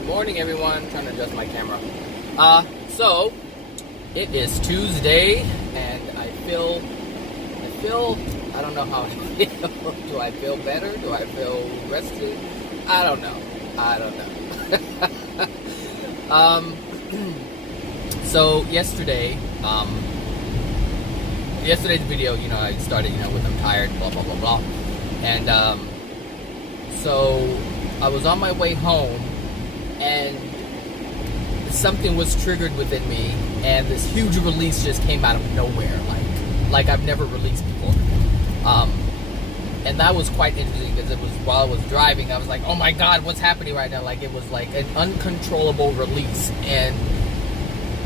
Good morning, everyone. I'm trying to adjust my camera. So it is Tuesday, and I feel. I don't know how I feel. Do I feel better? Do I feel rested? I don't know. So yesterday's video, I started, with I'm tired, blah blah blah blah, and so I was on my way home, and something was triggered within me, and this huge release just came out of nowhere, like I've never released before. And that was quite interesting because it was while I was driving, I was like, oh my God, what's happening right now? Like, it was like an uncontrollable release, and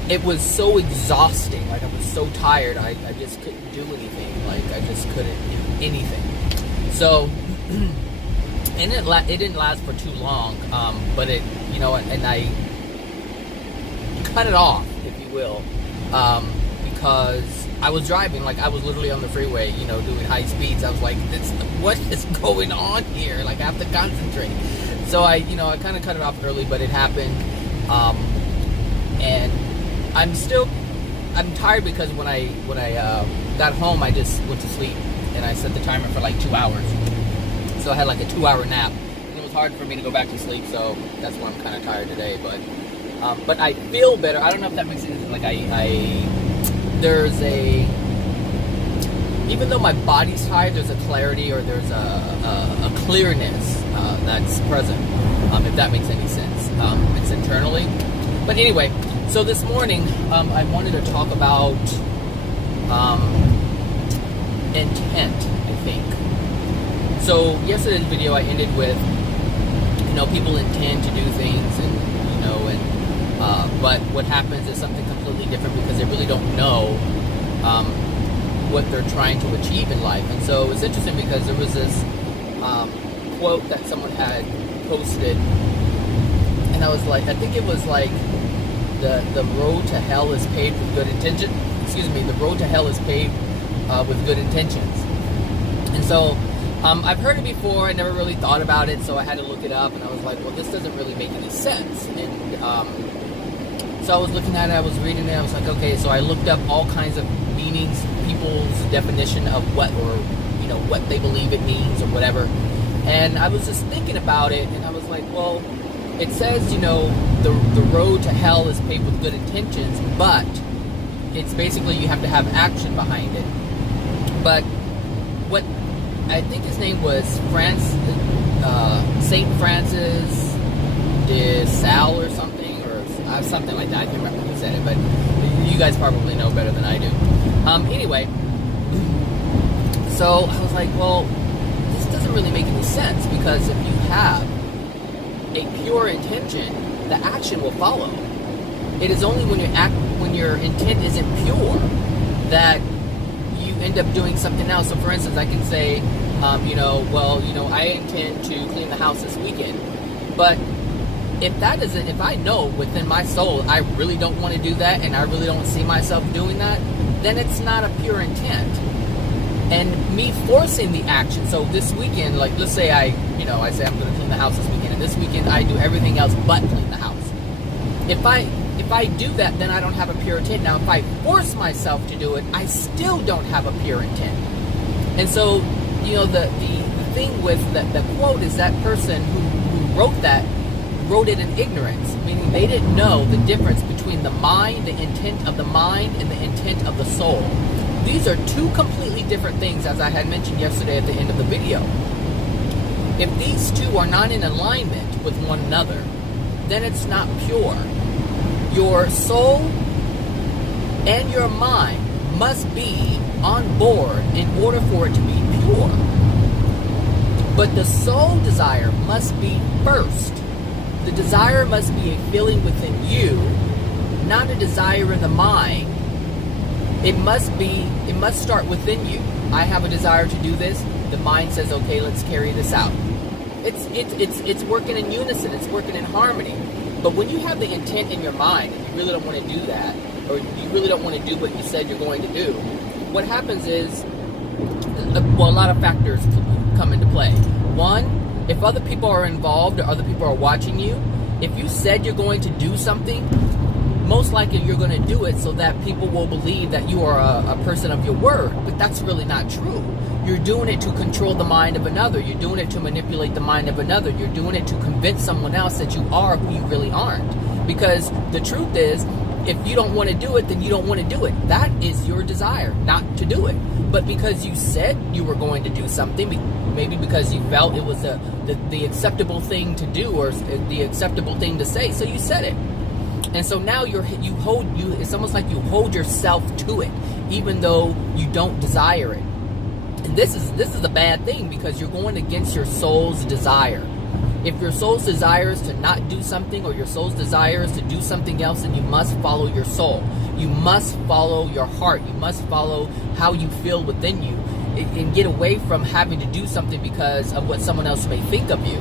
it was so exhausting. Like, I was so tired, I just couldn't do anything. Like, I just couldn't do anything. So, and it didn't last for too long, but it, and I cut it off, if you will, because I was driving, like I was literally on the freeway, doing high speeds. I was like, what is going on here? Like, I have to concentrate. So I kind of cut it off early, but it happened. And I'm tired because when I got home, I just went to sleep, and I set the timer for like 2 hours. So I had like a 2-hour nap, and it was hard for me to go back to sleep. So that's why I'm kind of tired today. But I feel better. I don't know if that makes sense. Like even though my body's tired, there's a clarity, or there's a clearness that's present, if that makes any sense. It's internally. But anyway, so this morning, I wanted to talk about intent, I think. So yesterday's video, I ended with, people intend to do things, and but what happens is something completely different because they really don't know what they're trying to achieve in life. And so it's interesting because there was this quote that someone had posted, and I was like, I think it was like, the road to hell is paved with good intention. The road to hell is paved with good intentions. And so I've heard it before. I never really thought about it, so I had to look it up, and I was like, well, this doesn't really make any sense. And so I was looking at it, I was reading it, I was like, okay, so I looked up all kinds of meanings, people's definition of what, or, what they believe it means, or whatever. And I was just thinking about it, and I was like, well, it says, the road to hell is paved with good intentions, but it's basically you have to have action behind it. But what, I think his name was St. Francis de Sales or something, something like that. I can't remember who said it, but you guys probably know better than I do. Anyway, so I was like, well, this doesn't really make any sense, because if you have a pure intention, the action will follow. It is only when your intent isn't pure that you end up doing something else. So for instance, I can say, I intend to clean the house this weekend, but if I know within my soul I really don't want to do that, and I really don't see myself doing that, then it's not a pure intent. And me forcing the action, so this weekend, like, let's say I say I'm going to clean the house this weekend, and this weekend I do everything else but clean the house. If I do that, then I don't have a pure intent. Now, if I force myself to do it, I still don't have a pure intent. And so, the thing with the quote is that person who wrote it in ignorance, meaning they didn't know the difference between the mind, the intent of the mind, and the intent of the soul. These are two completely different things, as I had mentioned yesterday at the end of the video. If these two are not in alignment with one another, then it's not pure. Your soul and your mind must be on board in order for it to be pure. But the soul desire must be first. The desire must be a feeling within you, not a desire in the mind. It must start within you. I have a desire to do this. The mind says, okay, let's carry this out. It's working in unison. It's working in harmony. But when you have the intent in your mind, and you really don't want to do that, or you really don't want to do what you said you're going to do, what happens is, a lot of factors come into play. One, if other people are involved or other people are watching you, If you said you're going to do something, most likely you're going to do it so that people will believe that you are a person of your word. But that's really not true. You're doing it to control the mind of another. You're doing it to manipulate the mind of another. You're doing it to convince someone else that you are who you really aren't. Because the truth is, if you don't want to do it, then you don't want to do it. That is your desire, not to do it. But because you said you were going to do something, maybe because you felt it was the acceptable thing to do or the acceptable thing to say, so you said it. And so now it's almost like you hold yourself to it, even though you don't desire it. And this is a bad thing, because you're going against your soul's desire. If your soul's desire is to not do something, or your soul's desire is to do something else, then you must follow your soul. You must follow your heart. You must follow how you feel within you, and get away from having to do something because of what someone else may think of you.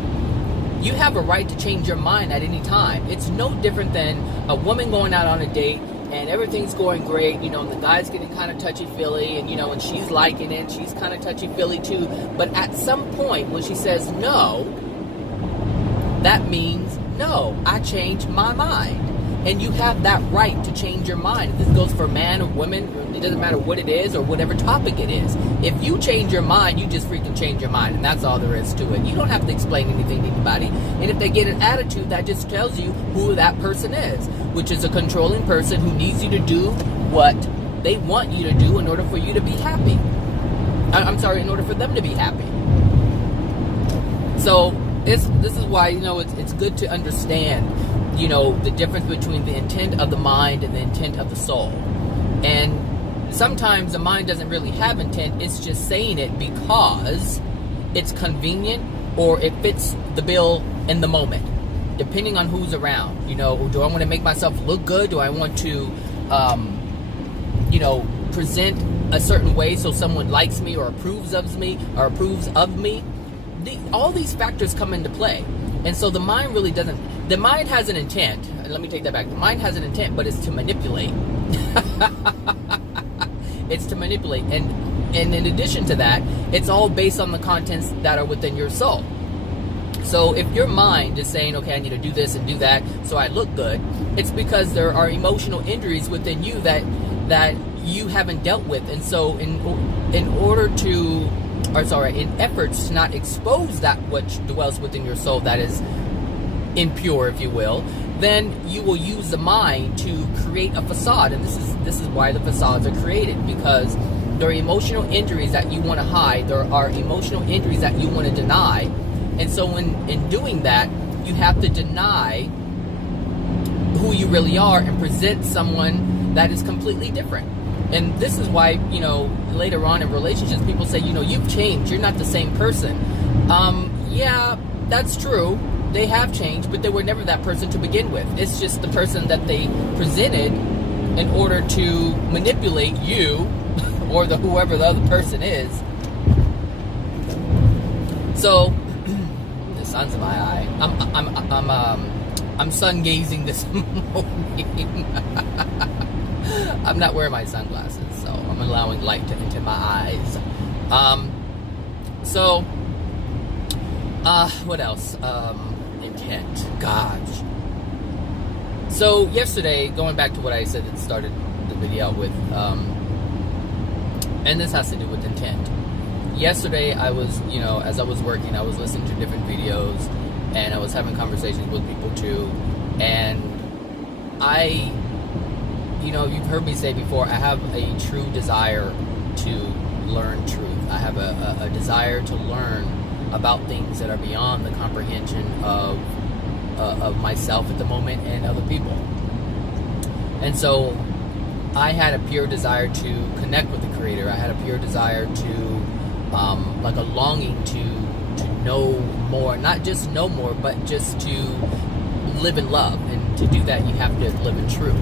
You have a right to change your mind at any time. It's no different than a woman going out on a date and everything's going great, and the guy's getting kind of touchy-feely, and she's liking it, she's kind of touchy-feely too. But at some point when she says no, that means no, I changed my mind. And you have that right to change your mind. This goes for man or woman. It doesn't matter what it is or whatever topic it is. If you change your mind, you just freaking change your mind. And that's all there is to it. You don't have to explain anything to anybody. And if they get an attitude, that just tells you who that person is, which is a controlling person who needs you to do what they want you to do in order for you to be happy. In order for them to be happy. So this is why, it's good to understand, the difference between the intent of the mind and the intent of the soul. And sometimes the mind doesn't really have intent. It's just saying it because it's convenient or it fits the bill in the moment, depending on who's around. Do I want to make myself look good? Do I want to, present a certain way so someone likes me or approves of me? All these factors come into play. And so the mind really doesn't. The mind has an intent. Let me take that back. The mind has an intent, but it's to manipulate. It's to manipulate. And in addition to that, it's all based on the contents that are within your soul. So if your mind is saying, okay, I need to do this and do that so I look good, it's because there are emotional injuries within you that you haven't dealt with. And so in efforts to not expose that which dwells within your soul that is impure, if you will, then you will use the mind to create a facade. And this is why the facades are created, because there are emotional injuries that you want to hide. There are emotional injuries that you want to deny. And so in doing that, you have to deny who you really are and present someone that is completely different. And this is why, later on in relationships, people say, you've changed. You're not the same person. Yeah, that's true. They have changed, but they were never that person to begin with. It's just the person that they presented in order to manipulate you or whoever the other person is. So, the sun's in my eye. I'm sun gazing this morning. I'm not wearing my sunglasses, so I'm allowing light into my eyes. What else? Intent. Gosh. So yesterday, going back to what I said that started the video with, and this has to do with intent. Yesterday, I was, as I was working, I was listening to different videos, and I was having conversations with people too, and you've heard me say before, I have a true desire to learn truth. I have a desire to learn about things that are beyond the comprehension of myself at the moment and other people. And so I had a pure desire to connect with the Creator. I had a pure desire to, like a longing to know more, not just know more, but just to live in love. And to do that, you have to live in truth.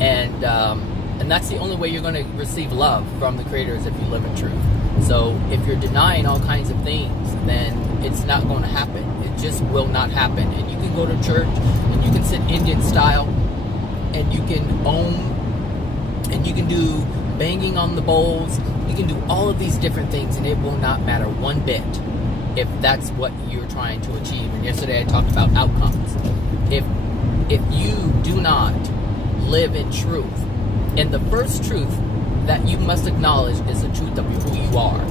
And that's the only way you're going to receive love from the Creator, is if you live in truth. So if you're denying all kinds of things, then it's not going to happen. It just will not happen. And you can go to church, and you can sit Indian style, and you can and you can do banging on the bowls. You can do all of these different things, and it will not matter one bit. if that's what you're trying to achieve. And yesterday I talked about outcomes. If you do not live in truth, and the first truth that you must acknowledge is the truth of who you are.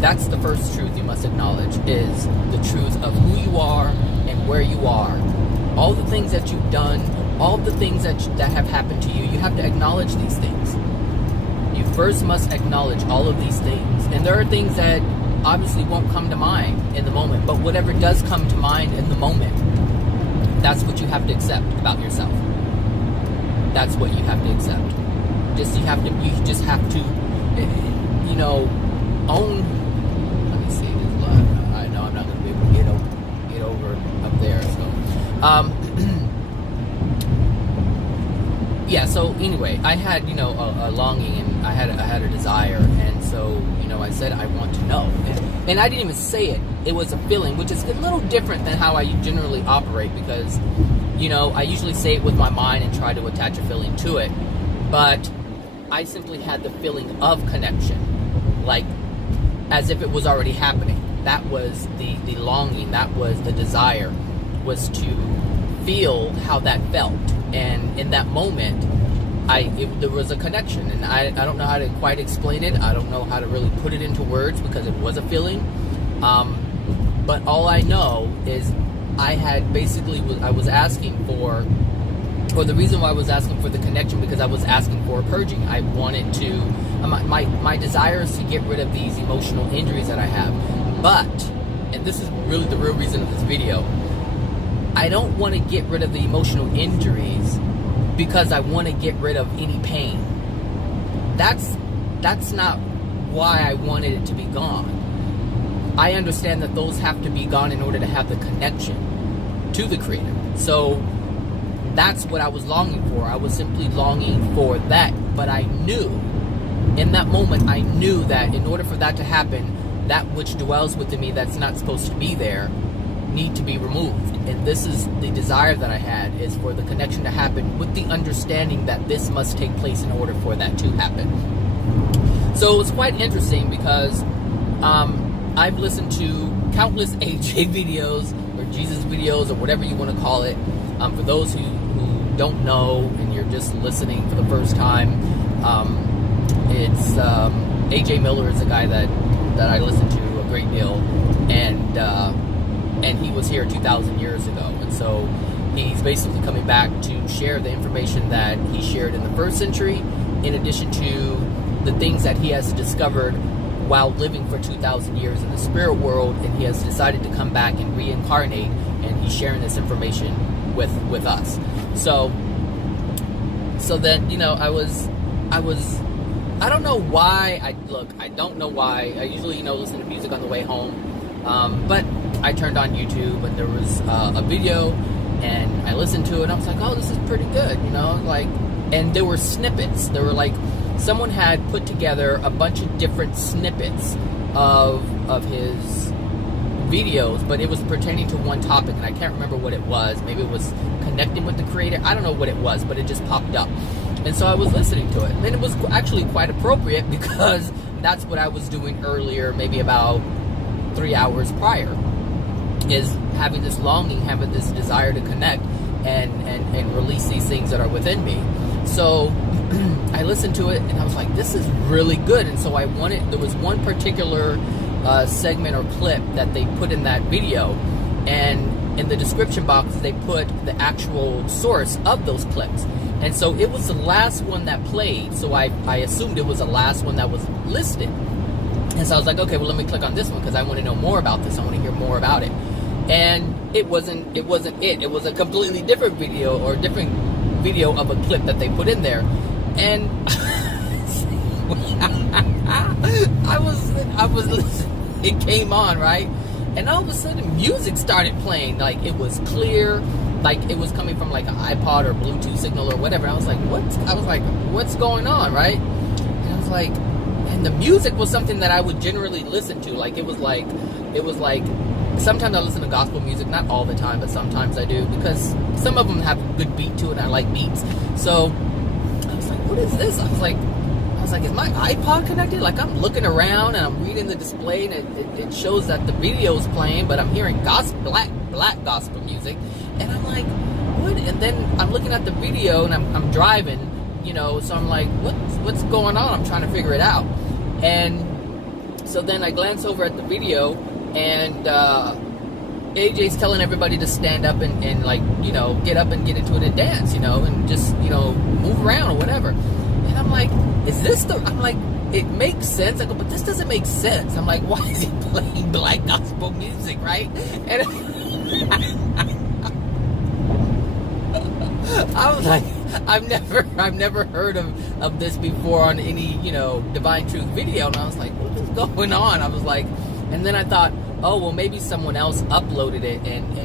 That's the first truth you must acknowledge, is the truth of who you are and where you are. All the things that you've done, all the things that have happened to you, you have to acknowledge these things. You first must acknowledge all of these things. And there are things that obviously won't come to mind in the moment, but whatever does come to mind in the moment, that's what you have to accept about yourself. That's what you have to accept. You just have to, own. Let me see this live. I know I'm not going to be able to get over up there. So, yeah. So anyway, I had a longing, and I had a desire, and so I said I want to know, and I didn't even say it. It was a feeling, which is a little different than how I generally operate, because I usually say it with my mind and try to attach a feeling to it, but I simply had the feeling of connection, like as if it was already happening. That was the longing, that was the desire, was to feel how that felt. And in that moment, there was a connection, and I don't know how to quite explain it. I don't know how to really put it into words, because it was a feeling. But all I know is I was asking for, or the reason why I was asking for the connection, because I was asking for a purging. I wanted to, my desire is to get rid of these emotional injuries that I have. But, and this is really the real reason of this video, I don't want to get rid of the emotional injuries because I want to get rid of any pain. That's not why I wanted it to be gone. I understand that those have to be gone in order to have the connection to the Creator. So that's what I was longing for. I was simply longing for that. But I knew, in that moment, I knew that in order for that to happen, that which dwells within me that's not supposed to be there need to be removed. And this is the desire that I had, is for the connection to happen, with the understanding that this must take place in order for that to happen. So it's quite interesting, because I've listened to countless AJ videos, or Jesus videos, or whatever you want to call it. For those who don't know, and you're just listening for the first time, it's AJ Miller is a guy that I listen to a great deal, and he was here 2,000 years ago, and so he's basically coming back to share the information that he shared in the first century, in addition to the things that he has discovered while living for 2,000 years in the spirit world, and he has decided to come back and reincarnate, and he's sharing this information with us. So then, I don't know why, I don't know why, I usually, listen to music on the way home, but I turned on YouTube, and there was a video, and I listened to it, and I was like, oh, this is pretty good, and there were snippets. There were someone had put together a bunch of different snippets of his videos, but it was pertaining to one topic, and I can't remember what it was. Maybe it was connecting with the Creator. I don't know what it was, but it just popped up. And so I was listening to it, and it was actually quite appropriate, because that's what I was doing earlier, maybe about 3 hours prior, is having this longing, having this desire to connect and release these things that are within me. So I listened to it, and I was like, this is really good. And so there was one particular segment or clip that they put in that video, and in the description box they put the actual source of those clips. And so it was the last one that played, so I assumed it was the last one that was listed. And so I was like, okay, well, let me click on this one, because I want to know more about this. I want to hear more about it. And it wasn't it. It was a completely different video, or different video of a clip that they put in there. And I was listening. It came on, right? And all of a sudden, music started playing. It was clear. It was coming from an iPod or Bluetooth signal or whatever. I was like, what's going on, right? And I was like, and the music was something that I would generally listen to. It was like, sometimes I listen to gospel music, not all the time, but sometimes I do, because some of them have a good beat to it, and I like beats. So I was like, what is this? I was like, is my iPod connected? Like, I'm looking around and I'm reading the display, and it shows that the video is playing, but I'm hearing black gospel music, and I'm like, what? And then I'm looking at the video, and I'm driving, so I'm like, what's going on? I'm trying to figure it out. And so then I glance over at the video, and AJ's telling everybody to stand up and like, get up and get into it and dance, and just, move around or whatever. And I'm like, I'm like, it makes sense. I go, but this doesn't make sense. I'm like, why is he playing black gospel music, right? And I was like, I've never heard of this before on any, Divine Truth video. And I was like, what is going on? I was like, and then I thought, oh, well, maybe someone else uploaded it and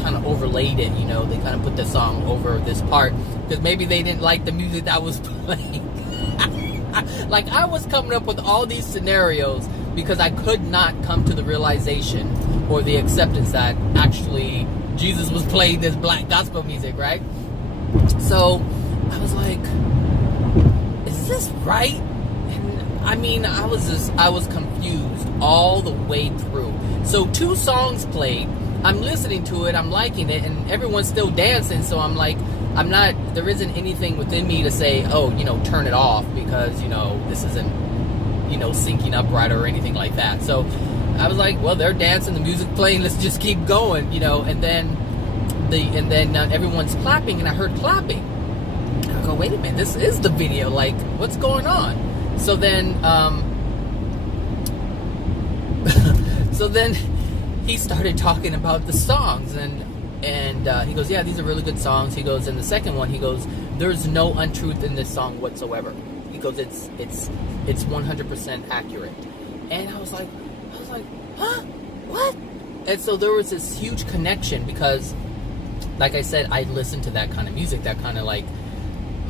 kind of overlaid it, they kind of put the song over this part, because maybe they didn't like the music that was playing. Like, I was coming up with all these scenarios because I could not come to the realization or the acceptance that actually Jesus was playing this black gospel music, right? So I was like, is this right? And I mean, I was confused all the way through. So 2 songs played, I'm listening to it, I'm liking it, and everyone's still dancing, so I'm like, there isn't anything within me to say, oh, turn it off, because, this isn't, syncing up right or anything like that. So I was like, well, they're dancing, the music playing, let's just keep going, and then everyone's clapping, and I heard clapping. And I go, wait a minute, this is the video, like, what's going on? So then, he started talking about the songs, and he goes, yeah, these are really good songs. He goes, and the second one, he goes, there's no untruth in this song whatsoever. He goes, it's 100% accurate. And I was like, huh? What? And so there was this huge connection, because, like I said, I listened to that kind of music, that kind of like,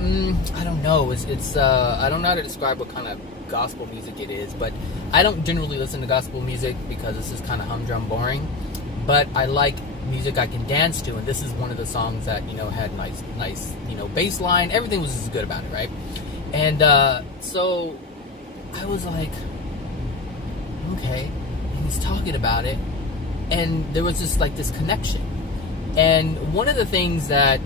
I don't know, it's I don't know how to describe what kind of gospel music it is, but I don't generally listen to gospel music because it's just kind of humdrum boring, but I like music I can dance to, and this is one of the songs that, had nice, bass line, everything was just good about it, right? And so I was like, okay, and he's talking about it, and there was just like this connection. And one of the things that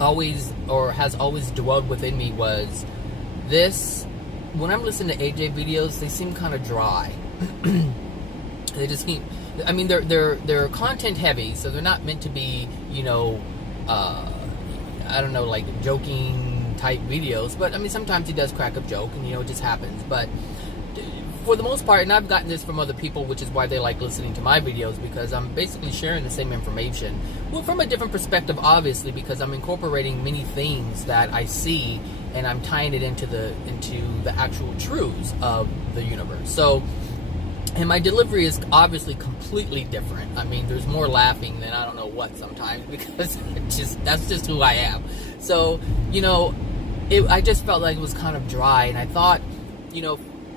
has always dwelled within me was this: when I'm listening to AJ videos, they seem kind of dry. They just keep, I mean, they're content heavy, so they're not meant to be, I don't know, like joking type videos. But I mean, sometimes he does crack a joke, and it just happens. But for the most part, and I've gotten this from other people, which is why they like listening to my videos, because I'm basically sharing the same information, well, from a different perspective, obviously, because I'm incorporating many things that I see, and I'm tying it into the actual truths of the universe. So, and my delivery is obviously completely different. I mean, there's more laughing than I don't know what sometimes, because that's just who I am. So, I just felt like it was kind of dry, and I thought,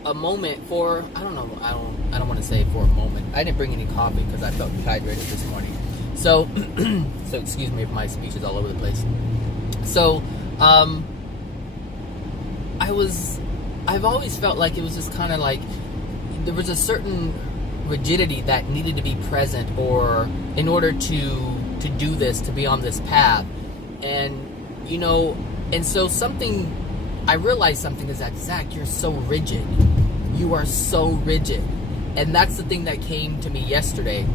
a moment for, I don't know, I don't want to say for a moment. I didn't bring any coffee because I felt dehydrated this morning. So, so excuse me if my speech is all over the place. So, I've always felt like it was just kind of like, there was a certain rigidity that needed to be present, or in order to do this, to be on this path. And, and so I realized something is that, Zach, you're so rigid. You are so rigid. And that's the thing that came to me yesterday.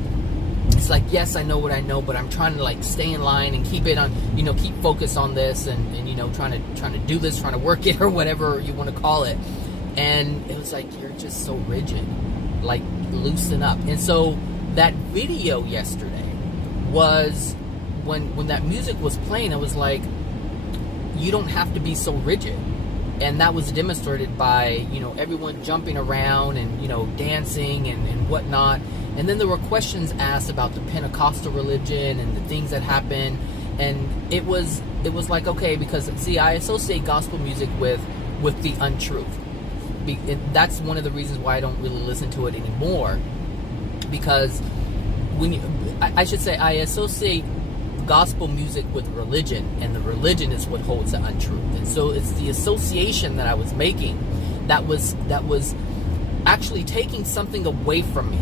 It's like, yes, I know what I know, but I'm trying to like stay in line and keep it on, keep focus on this, and trying to do this, trying to work it, or whatever you want to call it. And it was like, you're just so rigid. Like, loosen up. And so that video yesterday was, when that music was playing, I was like, you don't have to be so rigid. And that was demonstrated by, everyone jumping around and, dancing and whatnot. And then there were questions asked about the Pentecostal religion and the things that happen. And it was like, okay, because, see, I associate gospel music with the untruth. That's one of the reasons why I don't really listen to it anymore. Because I should say I associate gospel music with religion, and the religion is what holds the untruth. And so it's the association that I was making that was actually taking something away from me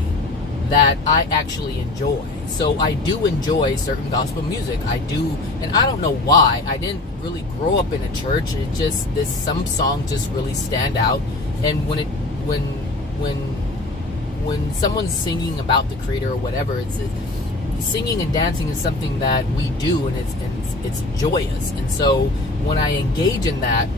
that I actually enjoy. So I do enjoy certain gospel music. I do, and I don't know why. I didn't really grow up in a church. It just, some songs just really stand out. And when someone's singing about the Creator or whatever, it's singing and dancing is something that we do, and it's joyous. And so when I engage in that,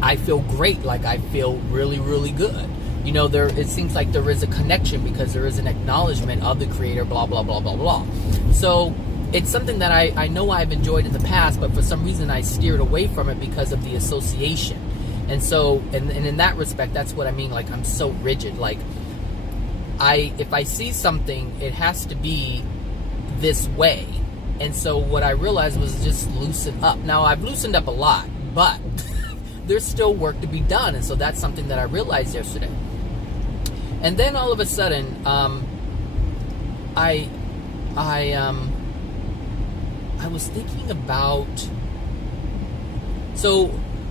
I feel great. Like, I feel really, really good. You know, it seems like there is a connection because there is an acknowledgement of the Creator, blah, blah, blah, blah, blah. So it's something that I know I've enjoyed in the past, but for some reason I steered away from it because of the association. And so, and in that respect, that's what I mean. Like, I'm so rigid. Like, if I see something, it has to be this way. And so what I realized was just loosen up. Now, I've loosened up a lot, but there's still work to be done. And so that's something that I realized yesterday. And then all of a sudden, I was thinking about, so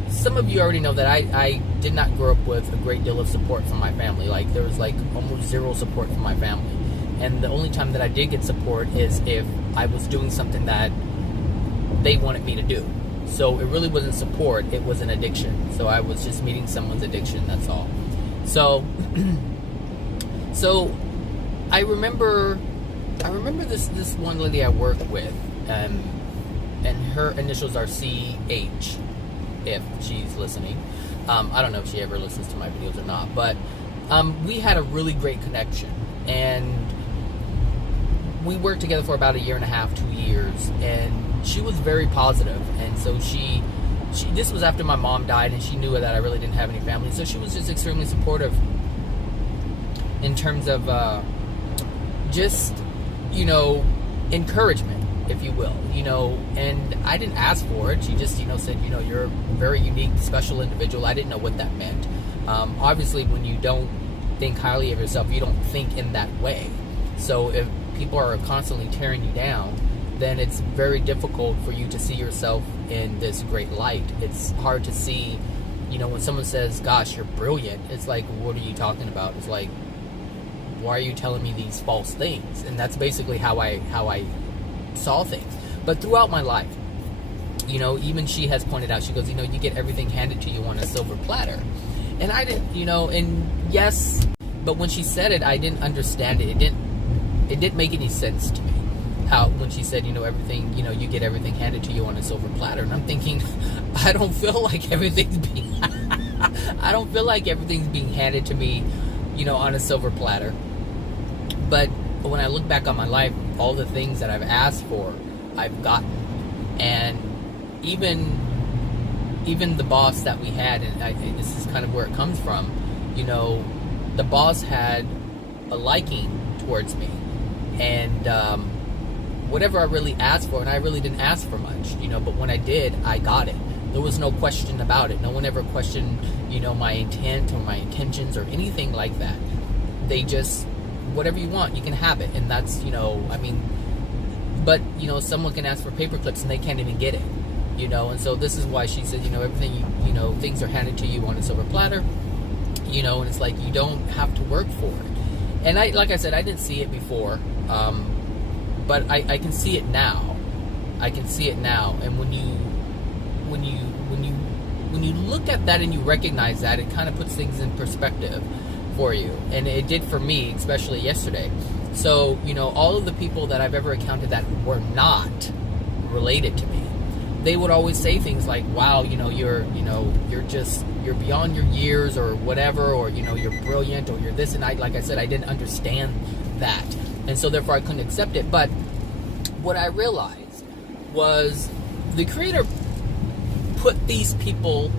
some of you already know that I did not grow up with a great deal of support from my family. Like, there was like almost zero support from my family. And the only time that I did get support is if I was doing something that they wanted me to do. So it really wasn't support, it was an addiction. So I was just meeting someone's addiction, that's all. So so I remember this one lady I work with, and her initials are CH, if she's listening. I don't know if she ever listens to my videos or not, but we had a really great connection, and we worked together for about 1.5 years, 2 years, and she was very positive. And so she this was after my mom died, and she knew that I really didn't have any family, so she was just extremely supportive in terms of just, you know, encouragement, if you will, you know. And I didn't ask for it. She just, you know, said, you know, you're a very unique, special individual. I didn't know what that meant. Obviously, when you don't think highly of yourself, you don't think in that way. So if people are constantly tearing you down, then it's very difficult for you to see yourself in this great light. It's hard to see, you know, when someone says, gosh, you're brilliant, it's like, what are you talking about? It's like, why are you telling me these false things? And that's basically how I saw things. But throughout my life, you know, even she has pointed out, she goes, you know, you get everything handed to you on a silver platter. And I didn't, you know, and yes, but when she said it, I didn't understand it. It didn't make any sense to me. How, when she said, you know, everything, you know, you get everything handed to you on a silver platter. And I'm thinking, I don't feel like everything's being handed to me, you know, on a silver platter. But when I look back on my life, all the things that I've asked for, I've gotten. And even the boss that we had, and this is kind of where it comes from, you know, the boss had a liking towards me. And whatever I really asked for, and I really didn't ask for much, you know, but when I did, I got it. There was no question about it. No one ever questioned, you know, my intent or my intentions or anything like that. They just, whatever you want, you can have it. And that's, you know, I mean, but, you know, someone can ask for paper clips and they can't even get it, you know. And so this is why she said, you know, everything, you know, things are handed to you on a silver platter, you know, and it's like, you don't have to work for it. And like I said, I didn't see it before, but I can see it now. I can see it now. And when you look at that and you recognize that, it kind of puts things in perspective for you. And it did for me, especially yesterday. So, you know, all of the people that I've ever encountered that were not related to me, they would always say things like, wow, you know, you're beyond your years or whatever, or, you know, you're brilliant, or you're this. And like I said, I didn't understand that. And so therefore I couldn't accept it. But what I realized was the Creator put these people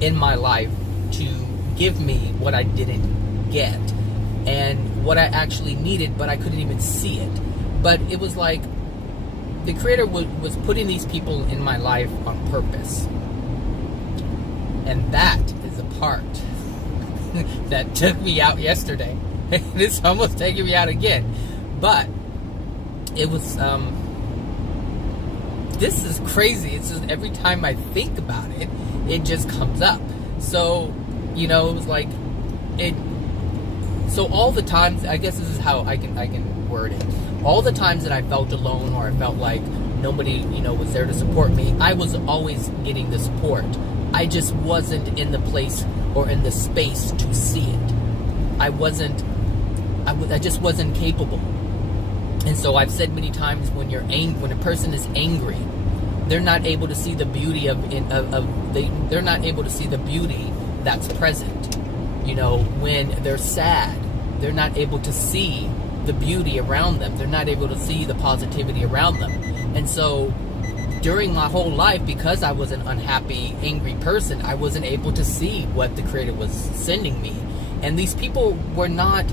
in my life to give me what I didn't get and what I actually needed, but I couldn't even see it. But it was like the Creator was putting these people in my life on purpose. And that is the part that took me out yesterday. It's almost taking me out again. But it was this is crazy. It's just every time I think about it, it just comes up. So, you know, it was like it. So all the times, I guess this is how I can word it. All the times that I felt alone, or I felt like nobody, you know, was there to support me, I was always getting the support. I just wasn't in the place or in the space to see it. I just wasn't capable. And so I've said many times, when a person is angry, they're not able to see the beauty they're not able to see the beauty that's present. You know, when they're sad, they're not able to see the beauty around them. They're not able to see the positivity around them. And so during my whole life, because I was an unhappy, angry person, I wasn't able to see what the Creator was sending me. And these people were not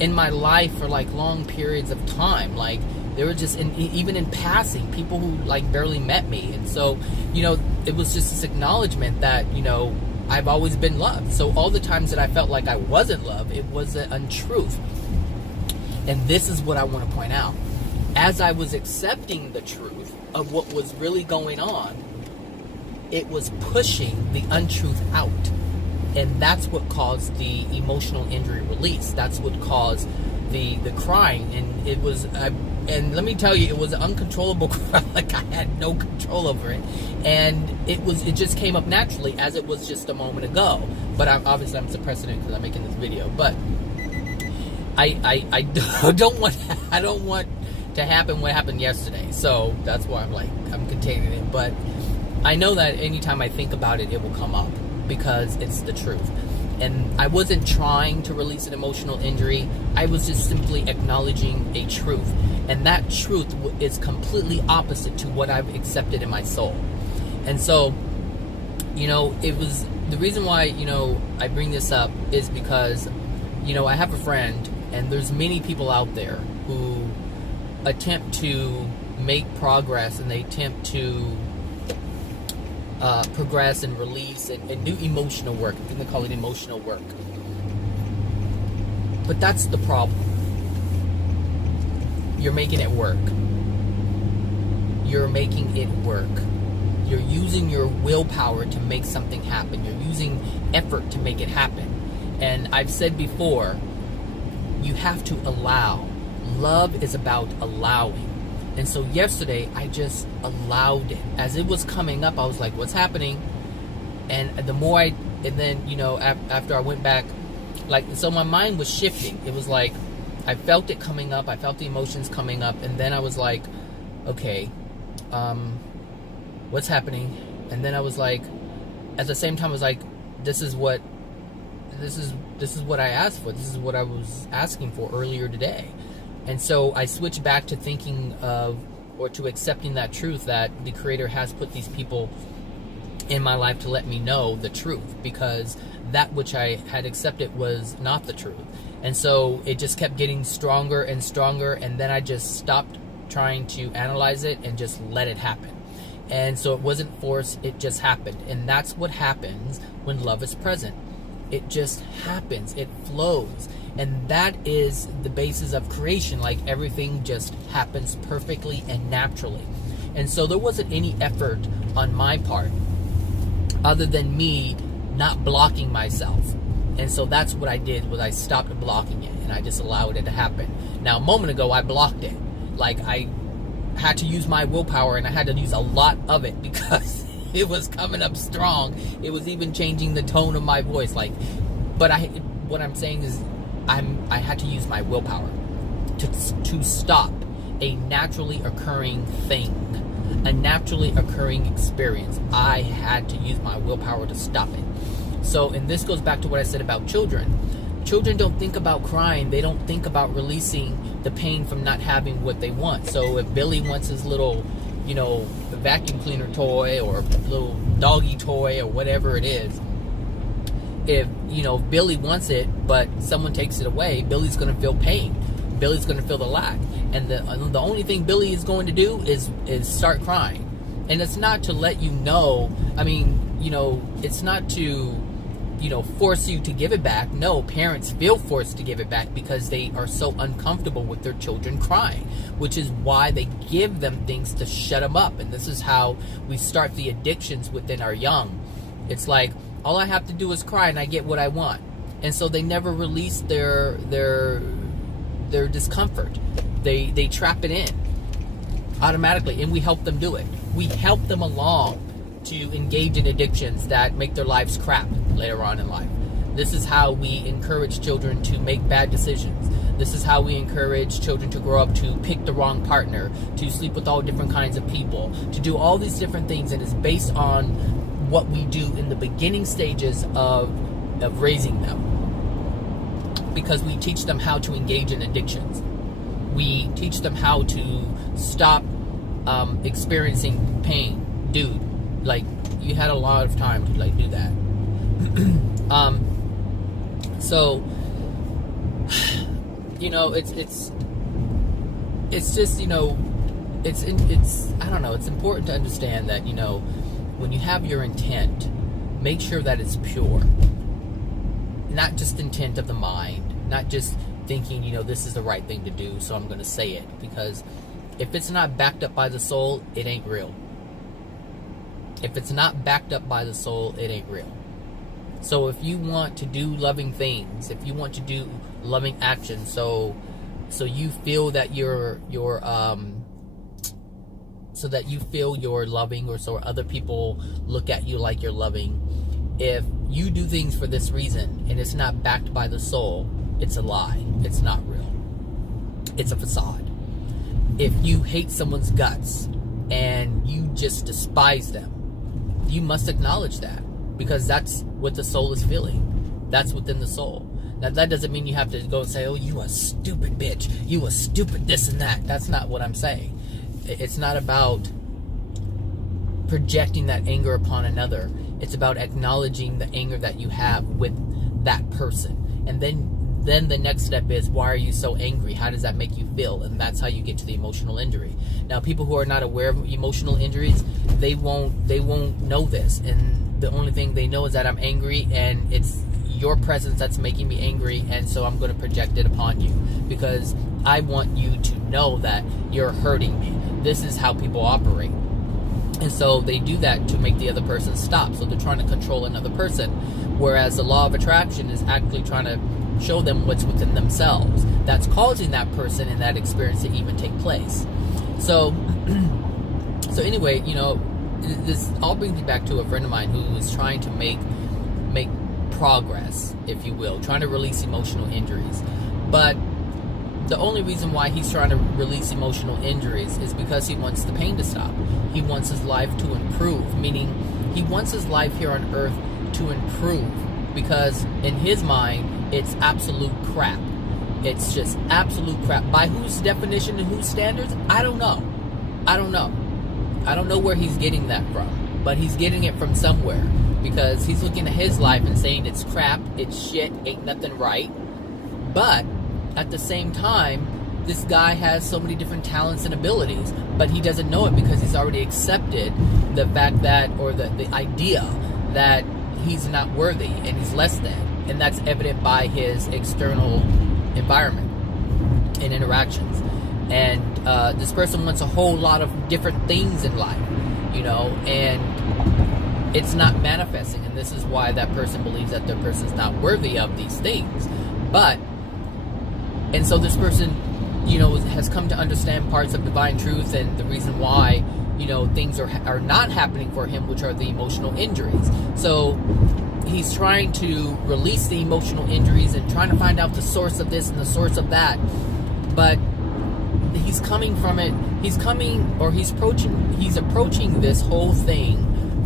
in my life for like long periods of time. Like, they were just even in passing, people who like barely met me. And so, you know, it was just this acknowledgement that, you know, I've always been loved. So all the times that I felt like I wasn't loved, it was an untruth. And this is what I want to point out. As I was accepting the truth of what was really going on, it was pushing the untruth out. And that's what caused the emotional injury release. That's what caused the crying. And it was, and let me tell you, it was an uncontrollable cry. Like, I had no control over it. And it just came up naturally, as it was just a moment ago. But I'm suppressing it because I'm making this video. But I don't want to happen what happened yesterday. So that's why I'm containing it. But I know that anytime I think about it, it will come up, because it's the truth. And I wasn't trying to release an emotional injury. I was just simply acknowledging a truth. And that truth is completely opposite to what I've accepted in my soul. And so, you know, it was the reason why, you know, I bring this up is because, you know, I have a friend, and there's many people out there who attempt to make progress, and they attempt to progress and release and do emotional work. I think they call it emotional work. But that's the problem. You're making it work. You're making it work. You're using your willpower to make something happen. You're using effort to make it happen. And I've said before, you have to allow. Love is about allowing. And so yesterday, I just allowed it. As it was coming up, I was like, what's happening? And then, you know, after I went back, like, so my mind was shifting. It was like, I felt it coming up. I felt the emotions coming up. And then I was like, okay, what's happening? And then I was like, at the same time, I was like, this is what I asked for. This is what I was asking for earlier today. And so I switched back to thinking of, or to accepting that truth, that the Creator has put these people in my life to let me know the truth, because that which I had accepted was not the truth. And so it just kept getting stronger and stronger, and then I just stopped trying to analyze it and just let it happen. And so it wasn't forced, it just happened. And that's what happens when love is present. It just happens, it flows. And that is the basis of creation. Like, everything just happens perfectly and naturally. And so there wasn't any effort on my part other than me not blocking myself. And so that's what I did, was I stopped blocking it, and I just allowed it to happen. Now, a moment ago, I blocked it. Like, I had to use my willpower, and I had to use a lot of it, because it was coming up strong. It was even changing the tone of my voice. Like, but what I'm saying is, I had to use my willpower to stop a naturally occurring thing, a naturally occurring experience. I had to use my willpower to stop it. So, and this goes back to what I said about children. Children don't think about crying. They don't think about releasing the pain from not having what they want. So if Billy wants his little, you know, vacuum cleaner toy, or little doggy toy, or whatever it is, if, you know, Billy wants it, but someone takes it away, Billy's going to feel pain. Billy's going to feel the lack. And the only thing Billy is going to do is start crying. And it's not to let you know, I mean, you know, it's not to force you to give it back. No, parents feel forced to give it back because they are so uncomfortable with their children crying, which is why they give them things to shut them up. And this is how we start the addictions within our young. It's like, all I have to do is cry and I get what I want. And so they never release their discomfort. They trap it in automatically, and we help them do it. We help them along to engage in addictions that make their lives crap later on in life. This is how we encourage children to make bad decisions. This is how we encourage children to grow up to pick the wrong partner, to sleep with all different kinds of people, to do all these different things, and it's based on what we do in the beginning stages of raising them. Because we teach them how to engage in addictions. We teach them how to stop experiencing pain. Dude, like, you had a lot of time to like do that. So it's just, it's I don't know, it's important to understand that, when you have your intent, make sure that it's pure. Not just intent of the mind, not just thinking, this is the right thing to do, so I'm going to say it. Because if it's not backed up by the soul, it ain't real. If it's not backed up by the soul, it ain't real. So if you want to do loving things, if you want to do loving action, so you feel that you're loving, or so other people look at you like you're loving. If you do things for this reason and it's not backed by the soul, it's a lie. It's not real. It's a facade. If you hate someone's guts and you just despise them, you must acknowledge that, because that's what the soul is feeling. That's within the soul. Now, that doesn't mean you have to go and say, oh, you a stupid bitch, you a stupid this and that. That's not what I'm saying. It's not about projecting that anger upon another. It's about acknowledging the anger that you have with that person. And then the next step is, why are you so angry? How does that make you feel? And that's how you get to the emotional injury. Now, people who are not aware of emotional injuries, they won't know this. And the only thing they know is that I'm angry, and it's your presence that's making me angry, and so I'm going to project it upon you because I want you to know that you're hurting me. This is how people operate. And so they do that to make the other person stop. So they're trying to control another person, whereas the law of attraction is actually trying to show them what's within themselves that's causing that person and that experience to even take place. So anyway, this all brings me back to a friend of mine who was trying to make progress, if you will, trying to release emotional injuries. But the only reason why he's trying to release emotional injuries is because he wants the pain to stop. He wants his life to improve, meaning he wants his life here on earth to improve, because in his mind, it's absolute crap. It's just absolute crap. By whose definition and whose standards? I don't know. I don't know where he's getting that from, but he's getting it from somewhere, because he's looking at his life and saying it's crap, it's shit, ain't nothing right. But at the same time, this guy has so many different talents and abilities, but he doesn't know it because he's already accepted the fact that, or the idea that he's not worthy and he's less than. And that's evident by his external environment and interactions. And this person wants a whole lot of different things in life, and it's not manifesting. And this is why that person believes that the person's not worthy of these things. And so this person, has come to understand parts of divine truth and the reason why, things are not happening for him, which are the emotional injuries. So he's trying to release the emotional injuries and trying to find out the source of this and the source of that. But he's coming from it. He's approaching this whole thing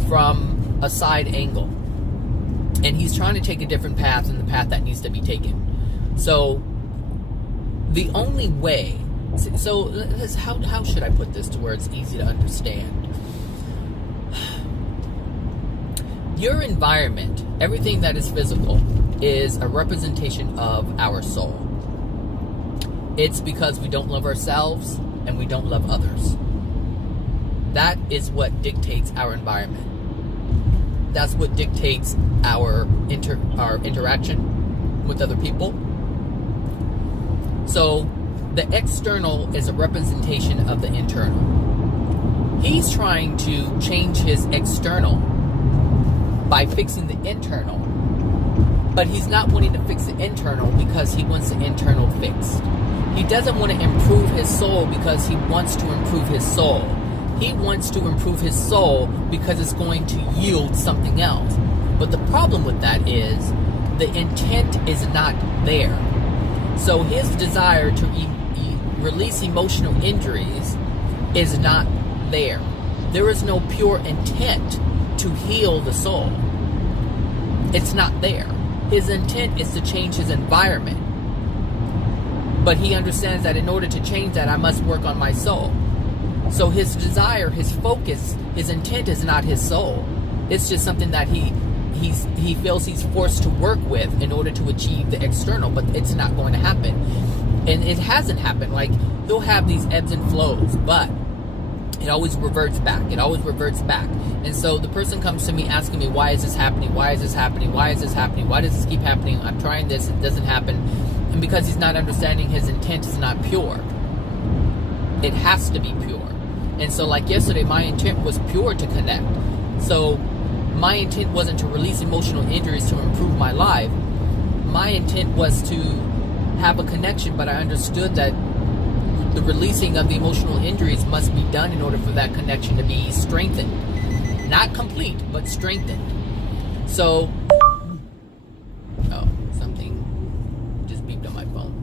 from a side angle. And he's trying to take a different path than the path that needs to be taken. So the only way, how should I put this to where it's easy to understand? Your environment, everything that is physical, is a representation of our soul. It's because we don't love ourselves and we don't love others. That is what dictates our environment. That's what dictates our interaction with other people. So the external is a representation of the internal. He's trying to change his external by fixing the internal, but he's not wanting to fix the internal because he wants the internal fixed. He doesn't want to improve his soul because he wants to improve his soul. He wants to improve his soul because it's going to yield something else. But the problem with that is the intent is not there. So his desire to release emotional injuries is not there. There is no pure intent to heal the soul. It's not there. His intent is to change his environment. But he understands that in order to change that, I must work on my soul. So his desire, his focus, his intent is not his soul. It's just something that he feels he's forced to work with in order to achieve the external, but it's not going to happen. And it hasn't happened. Like, he'll have these ebbs and flows, but it always reverts back. It always reverts back. And so the person comes to me asking me, why is this happening? Why is this happening? Why is this happening? Why does this keep happening? I'm trying this, it doesn't happen. And because he's not understanding, his intent is not pure. It has to be pure. And so like yesterday, my intent was pure to connect. So my intent wasn't to release emotional injuries to improve my life. My intent was to have a connection, but I understood that the releasing of the emotional injuries must be done in order for that connection to be strengthened. Not complete, but strengthened. So, oh, something just beeped on my phone.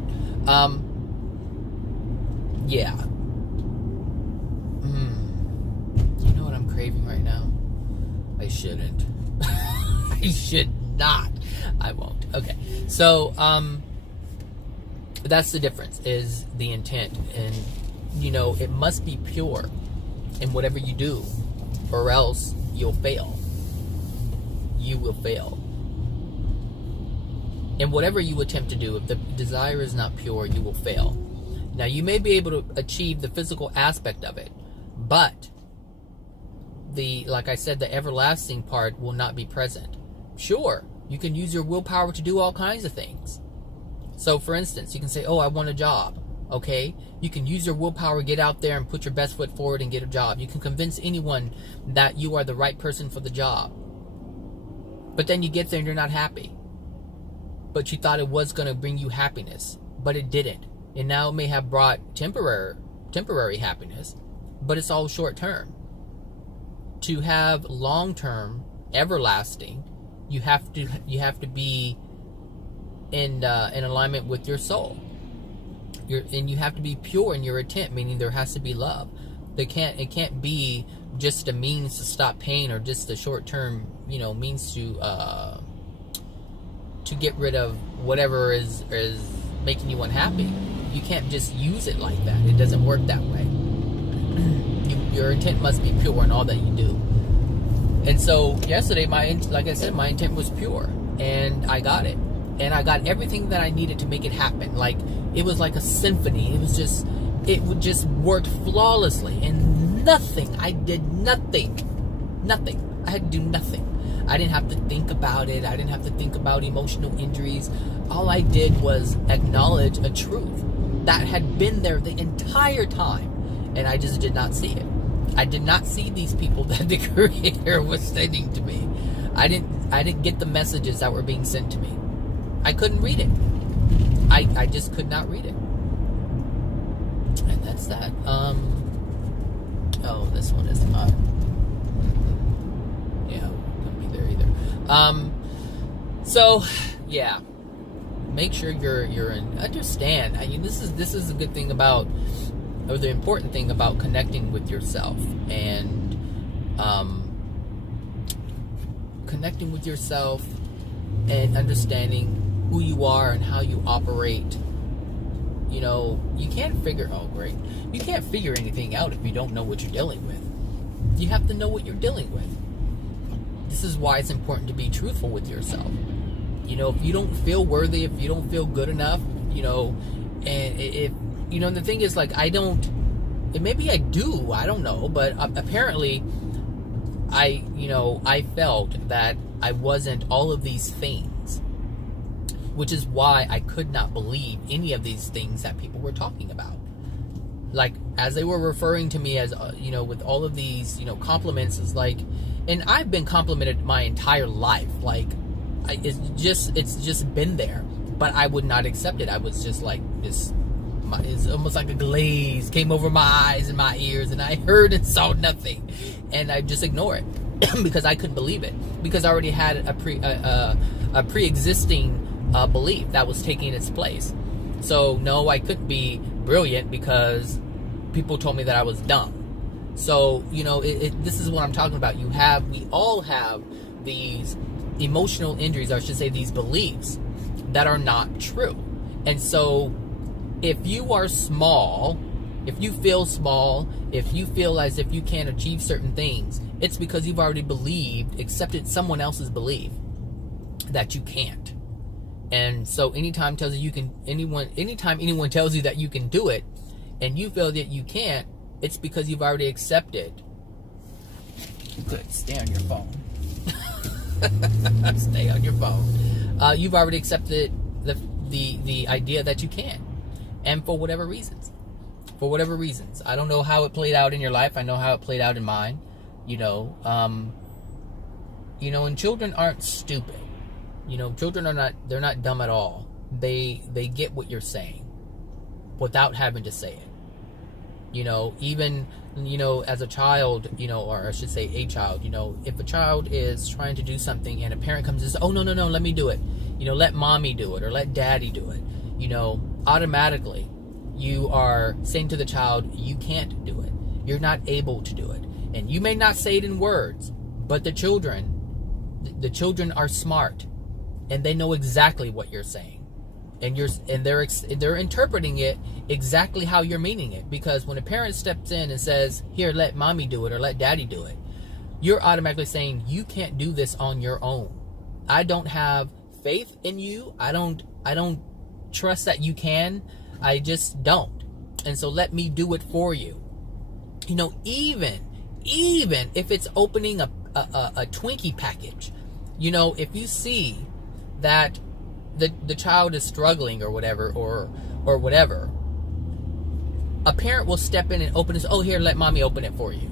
Yeah. You know what I'm craving right now? I shouldn't. I should not. I won't. Okay. So, that's the difference, is the intent. And, you know, it must be pure in whatever you do, or else you'll fail. You will fail. And whatever you attempt to do, if the desire is not pure, you will fail. Now, you may be able to achieve the physical aspect of it, but like I said, the everlasting part will not be present. Sure, you can use your willpower to do all kinds of things. So, for instance, you can say, oh, I want a job. Okay? You can use your willpower, get out there and put your best foot forward and get a job. You can convince anyone that you are the right person for the job. But then you get there and you're not happy. But you thought it was going to bring you happiness. But it didn't. And now it may have brought temporary happiness. But it's all short term. To have long term, everlasting, you have to be in alignment with your soul. And you have to be pure in your intent, meaning there has to be love. It can't be just a means to stop pain, or just a short-term, means to get rid of whatever is making you unhappy. You can't just use it like that. It doesn't work that way. Your intent must be pure in all that you do. And so yesterday, like I said, my intent was pure, and I got it. And I got everything that I needed to make it happen. Like, it was like a symphony. It would just work flawlessly. And nothing. I did nothing. Nothing. I had to do nothing. I didn't have to think about it. I didn't have to think about emotional injuries. All I did was acknowledge a truth that had been there the entire time. And I just did not see it. I did not see these people that the Creator was sending to me. I didn't get the messages that were being sent to me. I couldn't read it. I just could not read it. And that's that. Oh, this one is not. Yeah, couldn't be there either. So, yeah. Make sure you're in. Understand. I mean, this is a good thing about, or the important thing about connecting with yourself, and connecting with yourself and understanding who you are and how you operate. You can't figure anything out if you don't know what you're dealing with. You have to know what you're dealing with. This is why it's important to be truthful with yourself. If you don't feel worthy, if you don't feel good enough, and if the thing is, like, maybe I do, I don't know, but apparently I felt that I wasn't all of these things, which is why I could not believe any of these things that people were talking about. Like, as they were referring to me as, with all of these, compliments, it's like, and I've been complimented my entire life. Like, it's just been there, but I would not accept it. I was just like this. It's almost like a glaze came over my eyes and my ears, and I heard and saw nothing, and I just ignore it because I couldn't believe it, because I already had a pre-existing belief that was taking its place. So no, I couldn't be brilliant because people told me that I was dumb. So this is what I'm talking about. We all have these emotional injuries, or I should say these beliefs that are not true. And so if you are small, if you feel small, if you feel as if you can't achieve certain things, it's because you've already accepted someone else's belief that you can't. And so anytime anyone tells you that you can do it and you feel that you can't, it's because you've already accepted. Good, stay on your phone. Stay on your phone. You've already accepted the idea that you can. And for whatever reasons. I don't know how it played out in your life. I know how it played out in mine. And children aren't stupid. Children they're not dumb at all. They get what you're saying without having to say it. Even, as a child, or I should say a child, if a child is trying to do something and a parent comes and says, oh, no, let me do it. Let mommy do it, or let daddy do it. Automatically you are saying to the child, you can't do it. You're not able to do it. And you may not say it in words, but the children are smart, and they know exactly what you're saying. And they're interpreting it exactly how you're meaning it. Because when a parent steps in and says, here, let mommy do it, or let daddy do it, you're automatically saying, you can't do this on your own. I don't have faith in you. I don't trust that you can. I just don't. And so let me do it for you. Even if it's opening a Twinkie package, if you see that the child is struggling or whatever, or whatever, a parent will step in and open this. Oh, here, let mommy open it for you,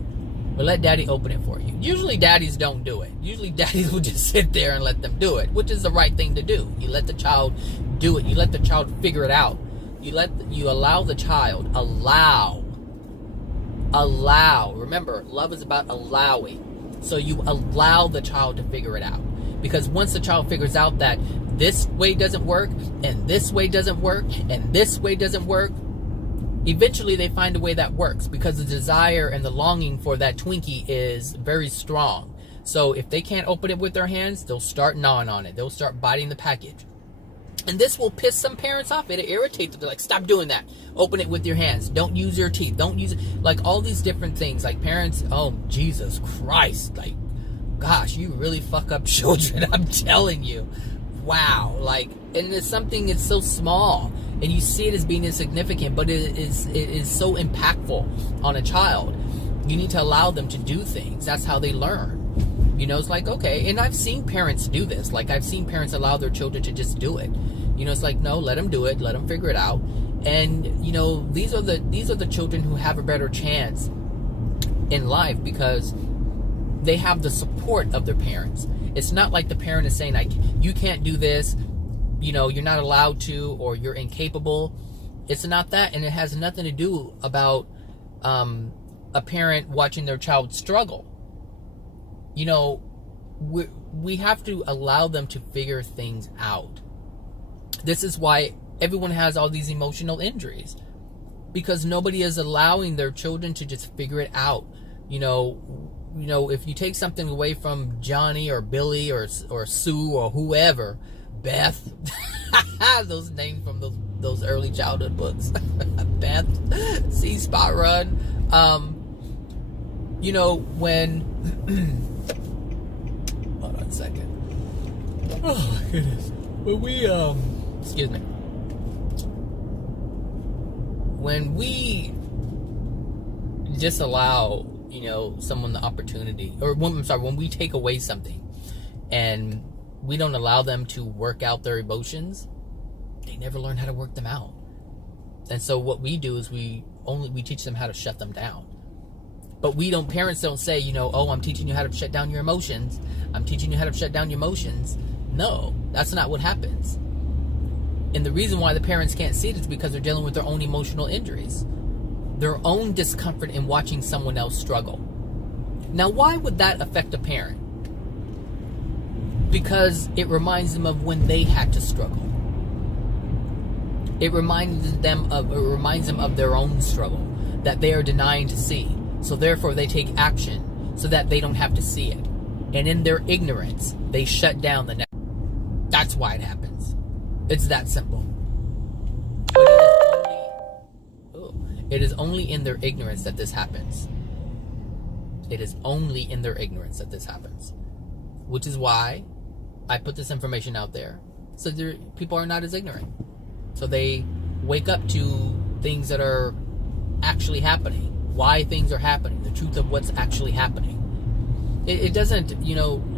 or let daddy open it for you. Usually daddies don't do it. Usually daddies will just sit there and let them do it, which is the right thing to do. You let the child do it. You let the child figure it out. You allow the child, allow. Remember, love is about allowing. So you allow the child to figure it out. Because once the child figures out that this way doesn't work, and this way doesn't work, and this way doesn't work, eventually they find a way that works, because the desire and the longing for that Twinkie is very strong. So if they can't open it with their hands, they'll start gnawing on it. They'll start biting the package. And this will piss some parents off. It'll irritate them. They're like, stop doing that. Open it with your hands. Don't use your teeth. Don't use it. Like, all these different things. Like, parents, oh, Jesus Christ. Like, gosh, you really fuck up children. I'm telling you. Wow. Like, and it's so small. And you see it as being insignificant. But it is so impactful on a child. You need to allow them to do things. That's how they learn. It's like, okay. And I've seen parents do this. Like, I've seen parents allow their children to just do it. It's like, no, let them do it. Let them figure it out. And, these are the children who have a better chance in life, because they have the support of their parents. It's not like the parent is saying, like, you can't do this, you're not allowed to, or you're incapable. It's not that. And it has nothing to do about a parent watching their child struggle. We have to allow them to figure things out. This is why everyone has all these emotional injuries, because nobody is allowing their children to just figure it out. If you take something away from Johnny or Billy or Sue or whoever, Beth, those names from those early childhood books, Beth, See Spot Run, when hold on a second. Oh my goodness. When we excuse me. When we just allow, someone the opportunity, or when we take away something and we don't allow them to work out their emotions, they never learn how to work them out. And so what we do is we teach them how to shut them down. But parents don't say, oh, I'm teaching you how to shut down your emotions. I'm teaching you how to shut down your emotions. No, that's not what happens. And the reason why the parents can't see it is because they're dealing with their own emotional injuries, their own discomfort in watching someone else struggle. Now, why would that affect a parent? Because it reminds them of when they had to struggle. It reminds them of their own struggle that they are denying to see. So therefore they take action so that they don't have to see it. And in their ignorance, they shut down the net. That's why it happens. It's that simple. But it is only in their ignorance that this happens. It is only in their ignorance that this happens. Which is why I put this information out there, so people are not as ignorant. So they wake up to things that are actually happening. Why things are happening. The truth of what's actually happening. It doesn't,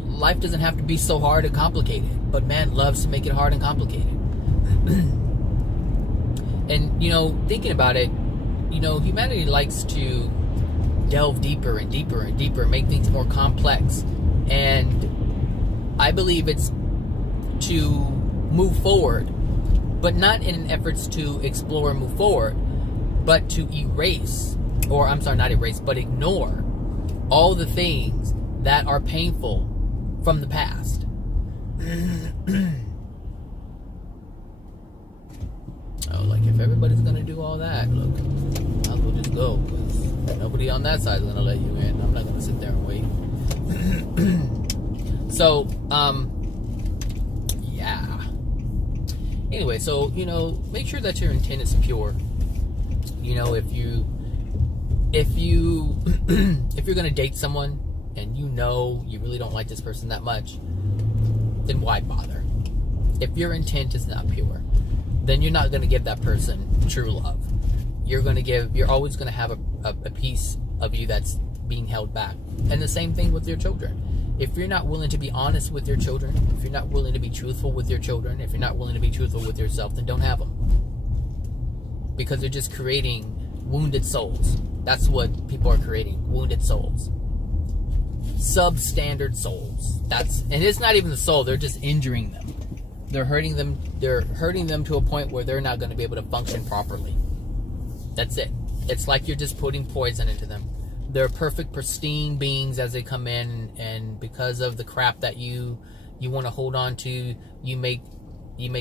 life doesn't have to be so hard and complicated. But man loves to make it hard and complicated. And, thinking about it, humanity likes to delve deeper and deeper and deeper, make things more complex. And I believe it's to move forward, but not in efforts to explore and move forward, but to ignore all the things that are painful from the past. If everybody's gonna do all that, look, I'll just go, because nobody on that side is gonna let you in. I'm not gonna sit there and wait. So, yeah. Anyway, so, make sure that your intent is pure. If you're gonna date someone and you really don't like this person that much, then why bother? If your intent is not pure, then you're not gonna give that person true love. You're always gonna have a piece of you that's being held back. And the same thing with your children. If you're not willing to be honest with your children, if you're not willing to be truthful with your children, if you're not willing to be truthful with yourself, then don't have them. Because they're just creating wounded souls. That's what people are creating, wounded souls. Substandard souls. And it's not even the soul, they're just injuring them. They're hurting them to a point where they're not going to be able to function properly. That's it. It's like you're just putting poison into them. They're perfect, pristine beings as they come in, and because of the crap that you want to hold on to, you make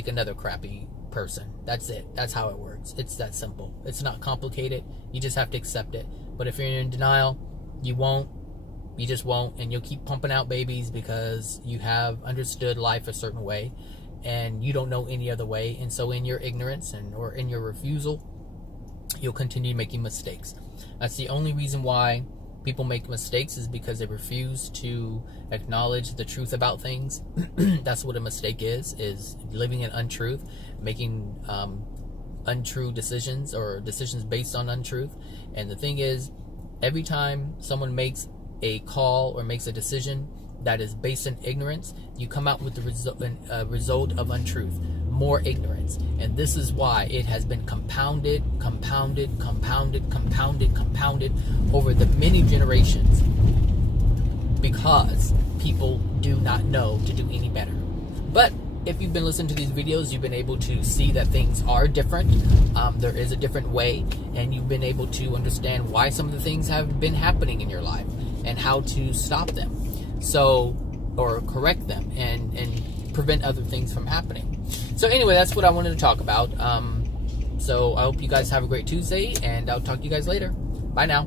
another crappy person. That's it. That's how it works. It's that simple. It's not complicated. You just have to accept it. But if you're in denial, you won't. You just won't, and you'll keep pumping out babies because you have understood life a certain way, and you don't know any other way. And so in your ignorance or in your refusal, you'll continue making mistakes. That's the only reason why people make mistakes, is because they refuse to acknowledge the truth about things. That's what a mistake is living in untruth, making untrue decisions or decisions based on untruth. And the thing is, every time someone makes a call or makes a decision that is based in ignorance, you come out with the result of untruth, more ignorance. And this is why it has been compounded over the many generations, because people do not know to do any better. But if you've been listening to these videos, you've been able to see that things are different. There is a different way, and you've been able to understand why some of the things have been happening in your life and how to stop them, or correct them and prevent other things from happening. So anyway, that's what I wanted to talk about. So I hope you guys have a great Tuesday, and I'll talk to you guys later. Bye now.